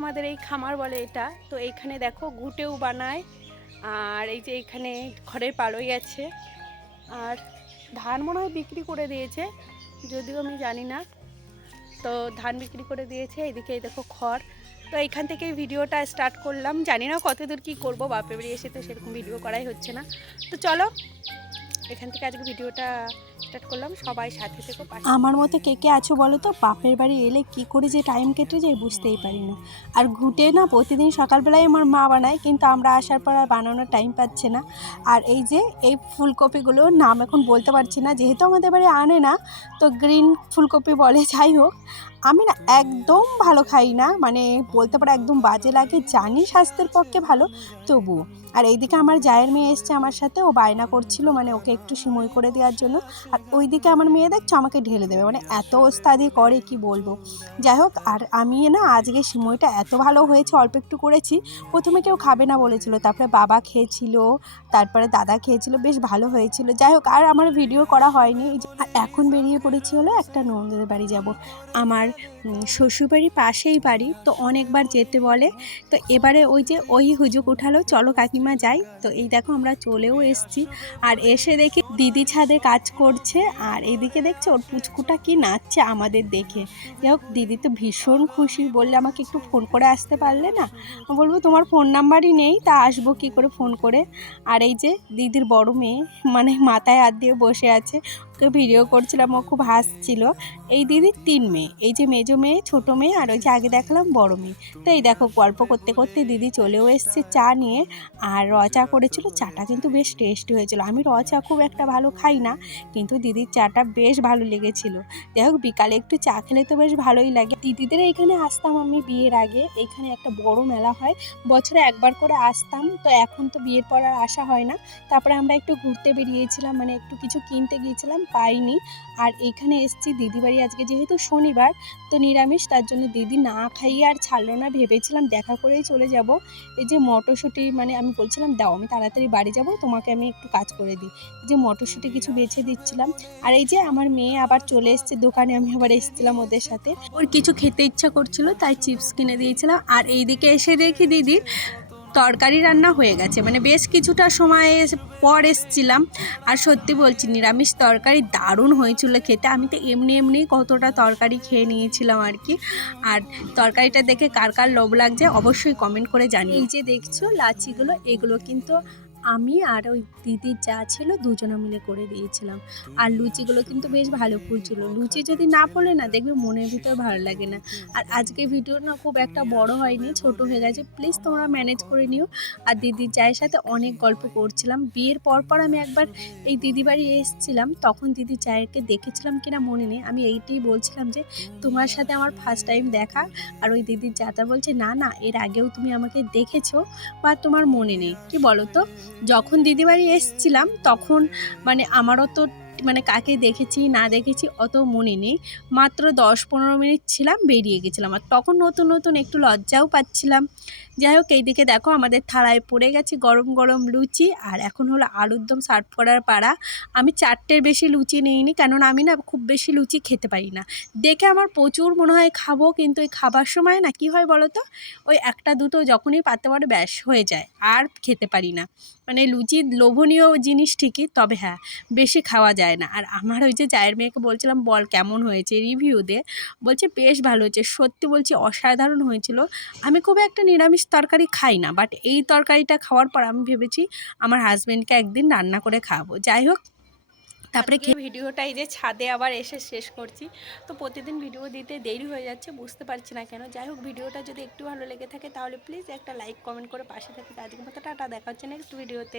আমাদের এই খামার বলে এটা। তো এইখানে দেখো ঘুটেও বানায়, আর এই যে এইখানে খড়ের পালই আছে, আর ধান মনে হয় বিক্রি করে দিয়েছে, যদিও আমি জানি না। তো ধান বিক্রি করে দিয়েছে, এদিকে এই দেখো খড়। তো এইখান থেকেই ভিডিওটা স্টার্ট করলাম, জানি না কতদূর কী করবো, বাপের বাড়ি এসে তো সেরকম ভিডিও করাই হচ্ছে না। তো চলো এখান থেকে আজকে ভিডিওটা স্টার্ট করলাম, সবাই সাথে থেকো। আমার মতো কে কে আছো বলো তো? বাপের বাড়ি এলে কি করে যে টাইম কেটে যায় বুঝতেই পারি না। আর ঘুটে না প্রতিদিন সকালবেলায় আমার মা বানায়, কিন্তু আমরা আসার পর আর বানানোর টাইম পাচ্ছে না। আর এই যে এই ফুলকপিগুলোর নাম এখন বলতে পারছি না, যেহেতু আমাদের বাড়ি আনে না, তো গ্রিন ফুলকপি বলে। যাই হোক, আমি না একদম ভালো খাই না, মানে বলতে পারো একদম বাজে লাগে, জানি স্বাস্থ্যের পক্ষে ভালো, তবুও। আর এইদিকে আমার জায়ের মেয়ে এসছে আমার সাথে, ও বায়না করছিল মানে ওকে একটু সিমই করে দেওয়ার জন্য। আর ওইদিকে আমার মেয়ে দেখছো আমাকে ঢেলে দেবে, মানে এত ওস্তাদি করে কি বলবো। যাই হোক, আর আমি না আজকে সিমইটা এত ভালো হয়েছে, অল্প একটু করেছি। প্রথমে কেউ খাবে না বলেছিল, তারপরে বাবা খেয়েছিল, তারপরে দাদা খেয়েছিল, বেশ ভালো হয়েছিল। যাই হোক, আর আমার ভিডিও করা হয়নি। আর এখন বেরিয়ে পড়েছি হলো একটা ননদের বাড়ি যাব। আমার শ্বশুরবাড়ির পাশেই বাড়ি, তো অনেকবার যেতে বলে। তো এবারে ওই যে ওই হুজুক উঠালো, চলো কাকিমা যাই। তো এই দেখো আমরা চলেও এসছি। আর এসে দেখি দিদি ছাদে কাজ করছে, আর এদিকে দেখছো ওর পুচকুটা কি নাচছে আমাদের দেখে। যাই হোক, দিদি তো ভীষণ খুশি, বললে আমাকে একটু ফোন করে আসতে পারলে না। বলবো তোমার ফোন নাম্বারই নেই, তা আসবো কি করে ফোন করে। আর এই যে দিদির বড় মেয়ে, মানে মাথায় হাত দিয়ে বসে আছে, ওকে ভিডিও করছিলাম, ও খুব হাসছিল। এই দিদির 3 মেয়ে, এই যে মেজো মেয়ে, ছোটো মেয়ে, আর ওই যে আগে দেখালাম বড় মেয়ে। তো এই দেখো গল্প করতে করতে দিদি চলেও এসছে চা নিয়ে। আর র চা করেছিল, চাটা কিন্তু বেশ টেস্টি হয়েছিল। আমি র চা খুব একটা ভালো খাই না, কিন্তু দিদির চাটা বেশ ভালো লেগেছিল। যাই হোক, বিকালে একটু চা খেলে তো বেশ ভালোই লাগে। দিদিদের এইখানে আসতাম আমি বিয়ের আগে, এইখানে একটা বড় মেলা হয়, বছরে একবার করে আসতাম। তো এখন তো বিয়ের পর আর আসা হয় না। তারপরে আমরা একটু ঘুরতে বেরিয়েছিলাম, মানে একটু কিছু কিনতে গিয়েছিলাম, পাইনি। আর এইখানে এসছি দিদি বাড়ি, আজকে যেহেতু শনিবার তো নিরামিষ, তার জন্য দিদি না খাইয়ে আর ছাড়লো না, ভেবেছিলাম দেখা করেই চলে যাব। এই যে মটরশুঁটি, মানে আমি বলছিলাম দাও আমি তাড়াতাড়ি বাড়ি যাব, তোমাকে আমি একটু কাজ করে দিই। এই যে মটরশুঁটি কিছু বেছে দিচ্ছিলাম। আর এই যে আমার মেয়ে আবার চলে এসছে দোকানে, আমি আবার এসেছিলাম ওদের সাথে, ওর কিছু খেতে ইচ্ছা করছিল তাই চিপস কিনে দিয়েছিলাম। আর এইদিকে এসে দেখি দিদির তরকারি রান্না হয়ে গেছে, মানে বেশ কিছুটা সময় পর এসছিলাম। আর সত্যি বলছি, নিরামিষ তরকারি দারুণ হয়েছিল খেতে। আমি তো এমনি এমনি কতটা তরকারি খেয়ে নিয়েছিলাম আর কি। আর তরকারিটা দেখে কার কার লোভ লাগছে অবশ্যই কমেন্ট করে জানিও। এই যে দেখছো লাচিগুলো, এগুলো কিন্তু আমি আর ওই দিদির যা ছিল দুজনে মিলে করে দিয়েছিলাম। আর লুচিগুলো কিন্তু বেশ ভালো ফুলছিল। লুচি যদি না ফোলে না, দেখবে মনের ভিতর ভালো লাগে না। আর আজকে ভিডিও না খুব একটা বড় হয়নি, ছোট হয়ে গেছে, প্লিজ তোমরা ম্যানেজ করে নিও। আর দিদির জায়ের সাথে অনেক গল্প করছিলাম। বিয়ের পর আমি একবার এই দিদি বাড়ি এসেছিলাম, তখন দিদির জায়েরকে দেখেছিলাম কিনা মনে নেই। আমি এইটাই বলছিলাম যে তোমার সাথে আমার ফার্স্ট টাইম দেখা। আর ওই দিদির জাতা বলছে না না, এর আগেও তুমি আমাকে দেখেছো বা তোমার মনে নেই। কি বলো তো, যখন দিদি বাড়ি এসেছিলাম তখন মানে আমারও তো মানে কাকে দেখেছি না দেখেছি অত মনে নেই। মাত্র 10-15 মিনিট ছিলাম, বেরিয়ে গেছিলাম। আর তখন নতুন নতুন একটু লজ্জাও পাচ্ছিলাম। যাই হোক, এইদিকে দেখো আমাদের থালায় পড়ে গেছে গরম গরম লুচি, আর এখন হলো আলুর দম সার্ভ করার পাড়া। আমি 4টের বেশি লুচি নিইনি, কেননা আমি না খুব বেশি লুচি খেতে পারি না। দেখে আমার প্রচুর মনে হয় খাবো, কিন্তু ওই খাবার সময় না কি হয় বলো তো, ওই একটা দুটো যখনই পাতে পারে ব্যাস হয়ে যায়, আর খেতে পারি না। মানে লুচি লোভনীয় জিনিস ঠিকই, তবে হ্যাঁ বেশি খাওয়া যায় না। আর আমার ওই যে চায়ের মেয়েকে বলছিলাম বল কেমন হয়েছে, রিভিউ দে। বলছে বেশ ভালো হয়েছে। সত্যি বলছি অসাধারণ হয়েছিল। আমি খুব একটা নিরামিষ তরকারি খাই না, বাট এই তরকারিটা খাওয়ার পর আমি ভেবেছি আমার হাজব্যান্ডকে একদিন রান্না করে খাওয়াবো। যাই হোক, তারপরে ভিডিওটা এই যে ছাদে আবার এসে শেষ করছি। তো প্রতিদিন ভিডিও দিতে দেরি হয়ে যাচ্ছে, বুঝতে পারছি না কেন। যাই হোক, ভিডিওটা যদি একটু ভালো লেগে থাকে তাহলে প্লিজ একটা লাইক কমেন্ট করে পাশে থাকতে। আজকের মতো টাটা, দেখা হচ্ছে নেক্সট ভিডিওতে।